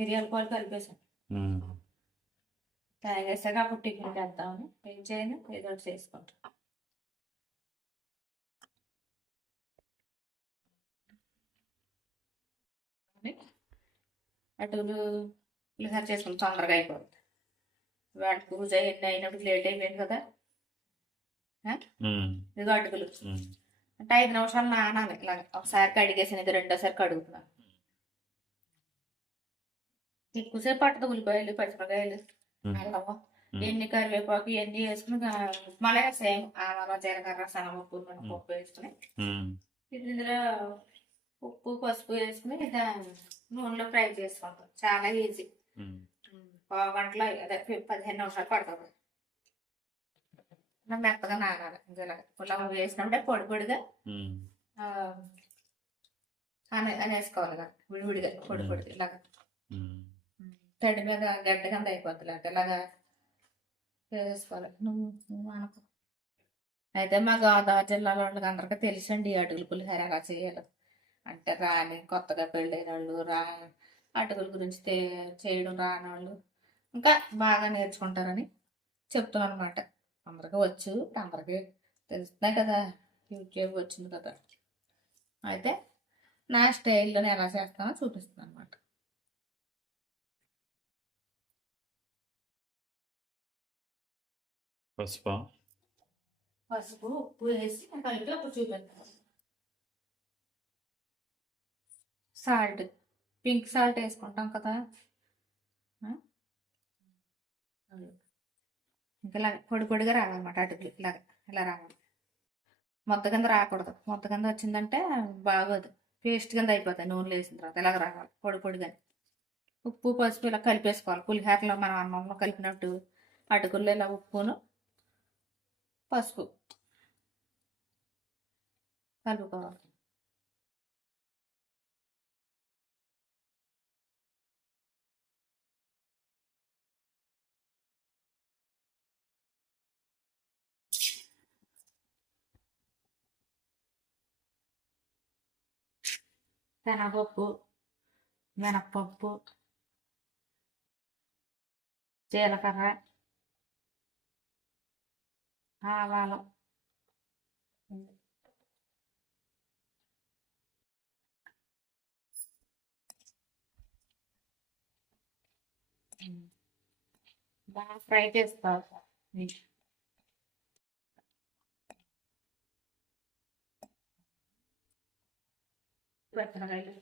మిరియాల పాలు కలిపేసాను. ఉమ్. తాగేసాక అప్పుడు టిఫిన్ చేద్దామని ఏం చేయను, ఏదో ఒకటి చేసుకుంటాం. అటులు పులిహోర చేసుకుని తొందరగా అయిపోతుంది. వాటి పూజ ఎన్ని అయినప్పుడు లేట్ అయిపోయింది కదా. ఇదిగో అటుకులు అంటే 5 నిమిషాలు నానాలి. ఇలాగ ఒకసారి కడిగేసిన ఇది రెండోసారి కడుగుతున్నాను. ఎక్కువసేపు పట్టదు. ఉల్లిపాయలు, పచ్చిమిరకాయలు, అల్లము, ఎన్ని కరివేపాకు ఇవన్నీ వేసుకుని మళ్ళీ సేమ్ ఆవాల, జీలకర్ర, శనగపప్పు, మినపప్పు వేసుకుని ఇందులో ఉప్పు, పసుపు వేసుకుని నూనెలో ఫ్రై చేసుకుంటాం. చాలా ఈజీ. 1 గంటలో అదే 15 నిమిషాలు పడుతుంది. మెత్తగా నానాలి. ఇలా పులావ్ వేసినప్పుడే పొడి పొడిగా అనేసుకోవాలి కదా, విడివిడిగా పొడి పొడిగా ఇలాగ తడి మీద గడ్డ కింద అయిపోతుంది. ఇలాగా వేసుకోవాలి. నువ్వు అనుకో. అయితే మా గోదావరి జిల్లాలో వాళ్ళకి అందరికీ తెలుసండి అటుకుల పులిహోర ఎలా చేయాలి. అంటే కొత్తగా పెళ్ళైన వాళ్ళు అటుకుల గురించి చేయడం రాని వాళ్ళు ఇంకా బాగా నేర్చుకుంటారని చెప్తున్నాను అనమాట. అందరికీ వచ్చు, అందరికీ తెలుస్తున్నాయి కదా, యూట్యూబ్ వచ్చింది కదా. అయితే నా స్టైల్లో ఎలా చేస్తానో చూపిస్తున్నాను అనమాట. పసుపు ఉప్పు వేసి కలిపి అప్పుడు చూపిస్తాను. సాల్ట్, పింక్ సాల్ట్ వేసుకుంటాం కదా. ఇంకా ఇలా పొడి పొడిగా రావాలన్నమాట. అటుకులు ఇలా రావాలి. మొత్త కింద రాకూడదు. మొత్త కింద వచ్చిందంటే బాగోదు, పేస్ట్ కింద అయిపోతాయి. నూనెలు వేసిన తర్వాత ఇలాగ రావాలి పొడి పొడిగా. ఉప్పు పసుపు ఇలా కలిపేసుకోవాలి. పులిహోరలో మనం అన్నంలో కలిపినట్టు అటుకుల్లో ఇలా ఉప్పును పసుపు కలుపుకోవాలి. శనగపప్పు, మినప్పప్పు, జీలకర్ర, ఆవాలు, బాగా ఫ్రై చేసుకోవాలి. పచ్చిమిరకాయలు,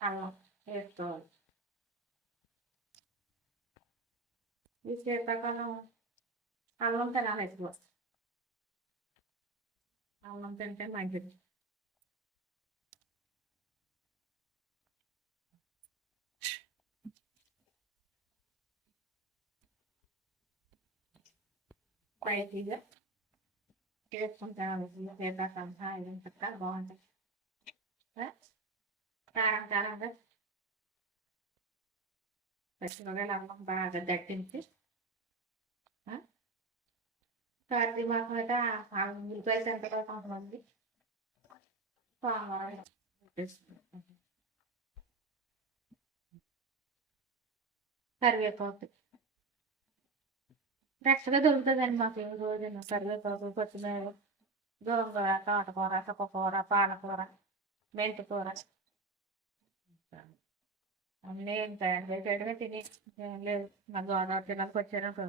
అల్లం వేసుకోవాలి. ఈ శీతాకాలం అల్లం తినాలి ఎక్కువ. అల్లం తింటే మంచిది. స్పైసీగా చేసుకుంటాను. శీతాకాలం హాయిగా చక్కగా బాగుంటాయి. కారం కారంగా పచ్చిమిరకాయలు అల్లం బాగా దట్టించి కార్తీక మాసం అయితే ఉల్లిపాయలు తింటారు కొంతమంది. కరివేపాకు ఫ్రెష్గా దొరుకుతుందండి మాకు రోజున. కరివేపాకు, కొత్తిమీర, గోంగూర, తోటకూర, చుక్కకూర, పాలకూర, మెంతి కూర అన్నీ ఉంటాయండి. వేసేయడమే తిని లేదు. మా గోదావరి జిల్లాలకు వచ్చారనుకో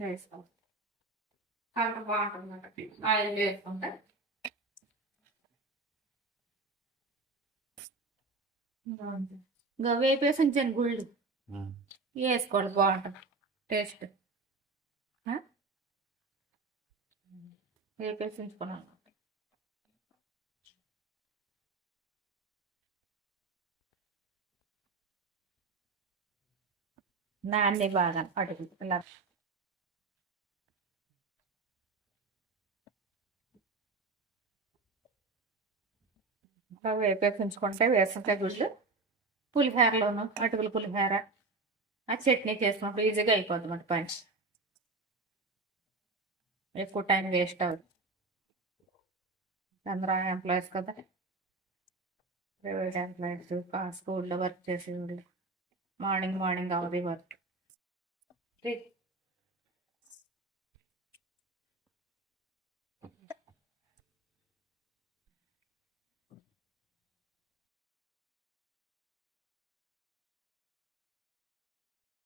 వేసుకోవాలి. అంత బాగుంటుంది. ఆయిల్ వేసుకుంటే ఇంకా వేపేసి ఉంచాను గుళ్ళు వేసుకోండి, బాగుంటుంది టేస్ట్. వేపేసి ఉంచుకున్నాను. నాన్ని బాగా అడుగు ఇలా వేపేపించుకుంటే వేసుంటాయి గుళ్ళు. పులిహోరలోను అటుకుల పులిహోర ఆ చట్నీ చేసుకున్నప్పుడు ఈజీగా అయిపోద్ది మాట పని. ఎక్కువ టైం వేస్ట్ అవ్వదు. అందరూ ఎంప్లాయీస్ కదా, ప్రైవేట్ ఎంప్లాయీస్, స్కూల్లో వర్క్ చేసే వాళ్ళు మార్నింగ్ అవధి వర్క్.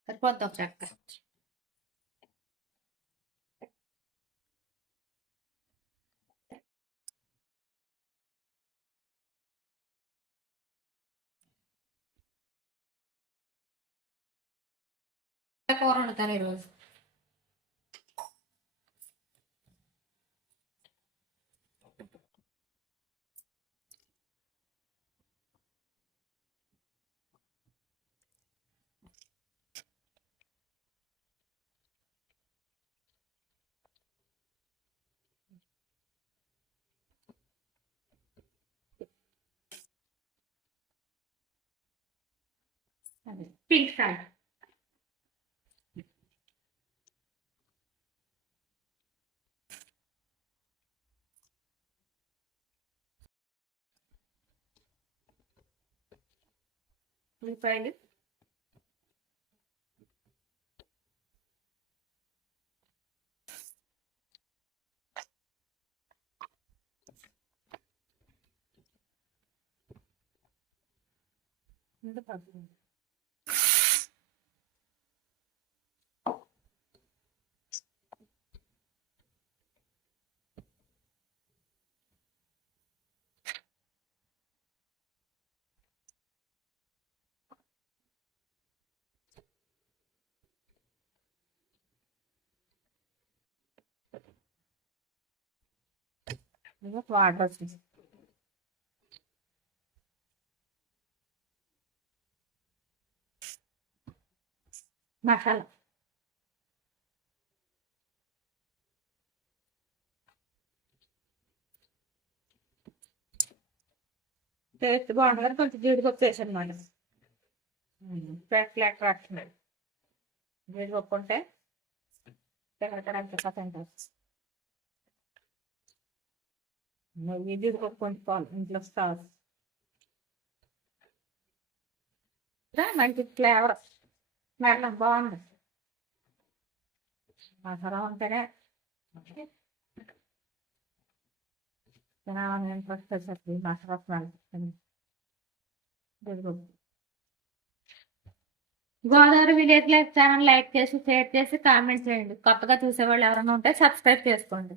సరిపోద్ది ఒక చెక్క. కూర వండుతాను ఈరోజు. Pink fry. ఉల్లిపాయలు, వాటర్ వచ్చేసి మసాలా. టేస్ట్ బాగుంటుంది, కొంచెం జీడిపప్పు వేసాను అనమాట. ఫ్లాట్ రాస్తున్నాడు జీడిపప్పు ఉంటే తినడానికి తింటారు. జీడిపప్పు కొంచెం పాలు ఇంట్లో స్టార్ మంచి ఫ్లేవర్ మేడం బాగుంది. మసాలా ఉంటేనే తినాలని ఇంట్రెస్ట్ వచ్చేసి masala smell. Godavari village life channel like చేసి షేర్ చేసి కామెంట్ చేయండి. కొత్తగా చూసేవాళ్ళు ఎవరైనా ఉంటే సబ్స్క్రైబ్ చేసుకోండి.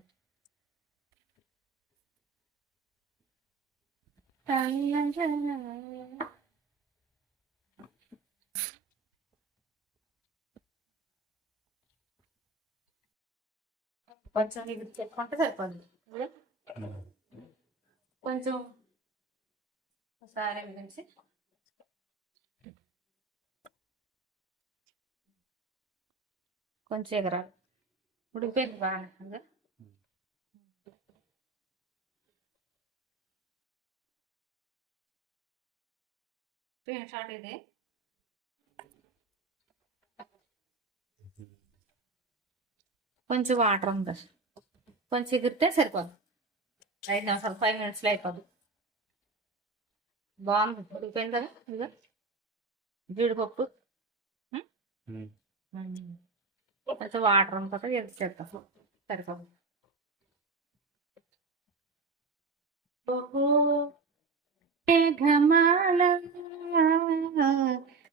కొంచెం ఇది చెప్పుకుంటే సరిపోద్ది. కొంచెం ఒకసారి మిగిలిచి కొంచెం ఎగరాలి. ఉడికిపోయింది బాగా. షార్ట్ ఇది కొంచెం వాటర్ ఉంది, కొంచెం ఎగిరితే సరిపోదు. 5 నిమిషాలు 5 minutesలో అయిపోదు. బాగుంది, ఉడికిపోయింది కదా. ఇదిగో జీడిపప్పు కొంచెం వాటర్ ఉంటుంది, ఎగిరిచేస్తాం సరిపోదు. మేఘమాల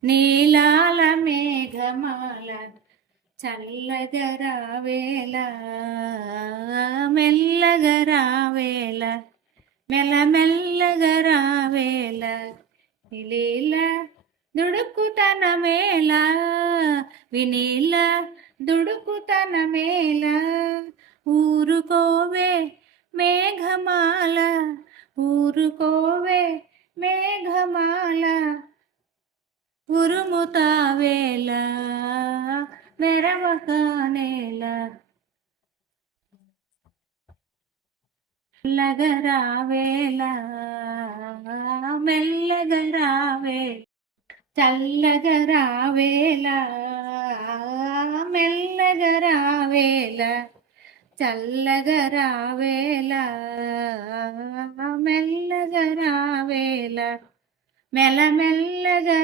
నీలాల మేఘమాల చల్లగరావేళ మెల్లగరావేళ మెల్లమెల్లగరావేళ విలీల దుడుకుతన మేళ వినీల దుడుకుతన మేళ ఊరుకోవే మేఘమాల ఊరుకోవే మేఘమాల ఉరుముతావేళ మెరవక నేల. మెల్లగరావేళ మెల్లగరావే చల్లగరావేళ మెల్లగరావేళ చల్లగరావేళ మెల్లగరావేళ మెల్లగరావేళ